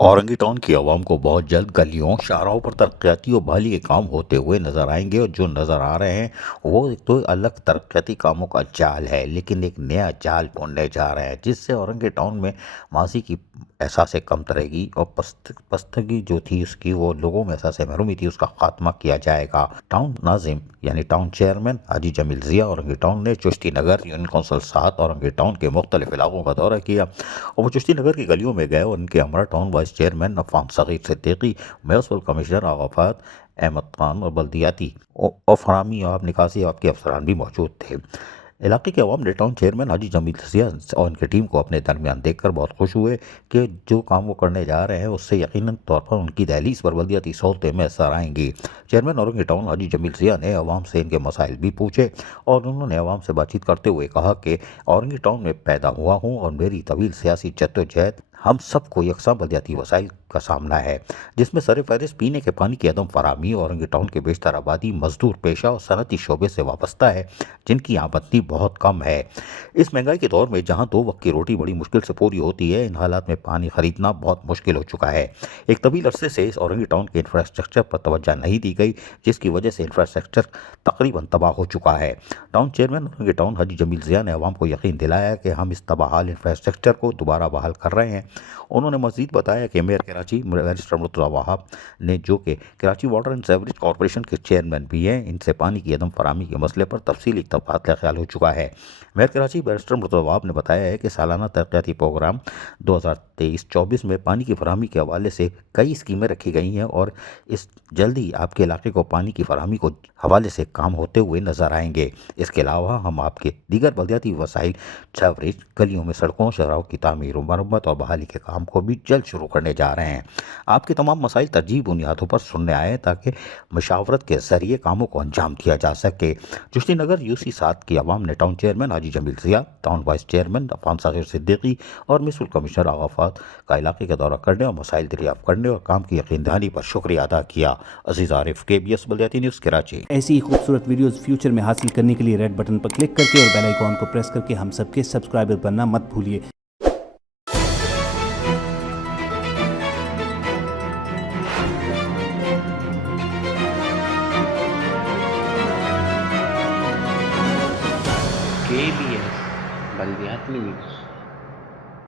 Orangi town की आवाम को बहुत जल्द गलियों शाहराहों पर तरक्याती और बहाली के काम होते हुए नजर आएंगे। और जो नजर आ रहे हैं वो एक तो अलग तरक्याती कामों का जाल है, लेकिन एक नया जाल बुनने जा रहे हैं जिससे औरंगी टाउन में माजी की एहसास कम रहेगी और पस्तगी जो थी उसकी, वो लोगों में एहसास महरूमी थी, उसका खात्मा किया जाएगा। टाउन नाजिम यानी टाउन चेयरमैन हाजी जमील जिया औरंगी टाउन ने चिश्ती नगर यूनियन कौंसिल 7 औरंगी टाउन के मुख्तलिफ इलाकों का दौरा किया और वो चिश्ती नगर की गलियों में गए और उनके हमरा town vice chairman Affan Saghir Siddiqui, municipal commissioner Aghafat Ahmed Khan और बल्दियाती और फरामी और निकासी आपके अफसरान भी मौजूद थे। इलाके के अवाम ने टाउन चेयरमैन हाजी जमील सिया और उनकी टीम को अपने दरमियान देखकर बहुत खुश हुए कि जो काम वो करने जा रहे हैं उससे यकीनन तौर पर उनकी दहलीज पर बल्दियाती सहूलतें मैसर आएंगी। चेयरमैन औरंगी टाउन हाजी जमील सिया ने अवाम से इनके मसाइल भी पूछे और उन्होंने अवाम से बातचीत करते हुए कहा कि औरंगी टाउन में पैदा हुआ हूँ और मेरी तवील सियासी जद्दोजहद हम सबको यकसा बलदियाती वसाइल का सामना है, जिसमें सर फहरिस्त पीने के पानी की अदम फराहमी। औरंगी टाउन के बेशतर आबादी मजदूर पेशा और सनती शोबे से वाबस्ता है, जिनकी आमदनी बहुत कम है। इस महंगाई के दौर में जहां 2 वक्त की रोटी बड़ी मुश्किल से पूरी होती है, इन हालात में पानी खरीदना बहुत मुश्किल हो चुका है। एक तवील अरसे से इस औरंगी टाउन के इंफ्रास्ट्रक्चर पर तवज्जो नहीं दी गई, जिसकी वजह से इंफ्रास्ट्रक्चर तकरीबन तबाह हो चुका है। टाउन चेयरमैन औरंगी टाउन हाजी जमील जिया ने अवाम को यकीन दिलाया कि हम इस तबाहाल इंफ्रास्ट्रक्चर को दोबारा बहाल कर रहे हैं। उन्होंने मजीद बताया कि मेयर कराची बैरिस्टर मुर्तज़ा वहाब ने, जो कि Karachi water and sewerage corporation के चेयरमैन भी हैं, इनसे पानी की अदम फराहमी के मसले पर तफसीली तबादला ख्याल हो चुका है। मेयर कराची बैरिस्टर मुर्तज़ा वहाब ने बताया है कि सालाना तरक्याती प्रोग्राम 2023-24 में पानी की फराहमी के हवाले से कई स्कीमें रखी गई हैं और इस जल्दी आपके इलाके को पानी की फराहमी को हवाले से काम होते हुए नजर आएंगे। इसके अलावा हम आपके दीगर बलदियाती वसाइल, सेवरेज, गलियों में सड़कों शहरों की तामीर मरम्मत और बहाली के काम को भी जल्द शुरू करने जा रहे हैं। आपके तमाम मसाइल तरजीह बुनियादों पर सुनने आए ताकि मशावरत के जरिए कामों को अंजाम दिया जा सके। चिश्ती नगर यूसी 7 की आवाम ने town chairman Haji Jamil Zia, town vice chairman Affan Saghir Siddiqui और म्यूनसिपल कमिश्नर आगाफात का इलाके का दौरा करने और मसाइल दरियाफ्त करने और काम की यकीन दहानी पर शुक्रिया अदा किया। अजीज आरिफ, KBS बल्दियाती न्यूज़, कराची। ऐसी ही खूबसूरत वीडियोस फ्यूचर में हासिल करने के लिए रेड बटन पर क्लिक करके और बेल आइकॉन को प्रेस करके हम सबके सब्सक्राइबर बनना मत भूलिए। KBS बल्दियाती न्यूज़।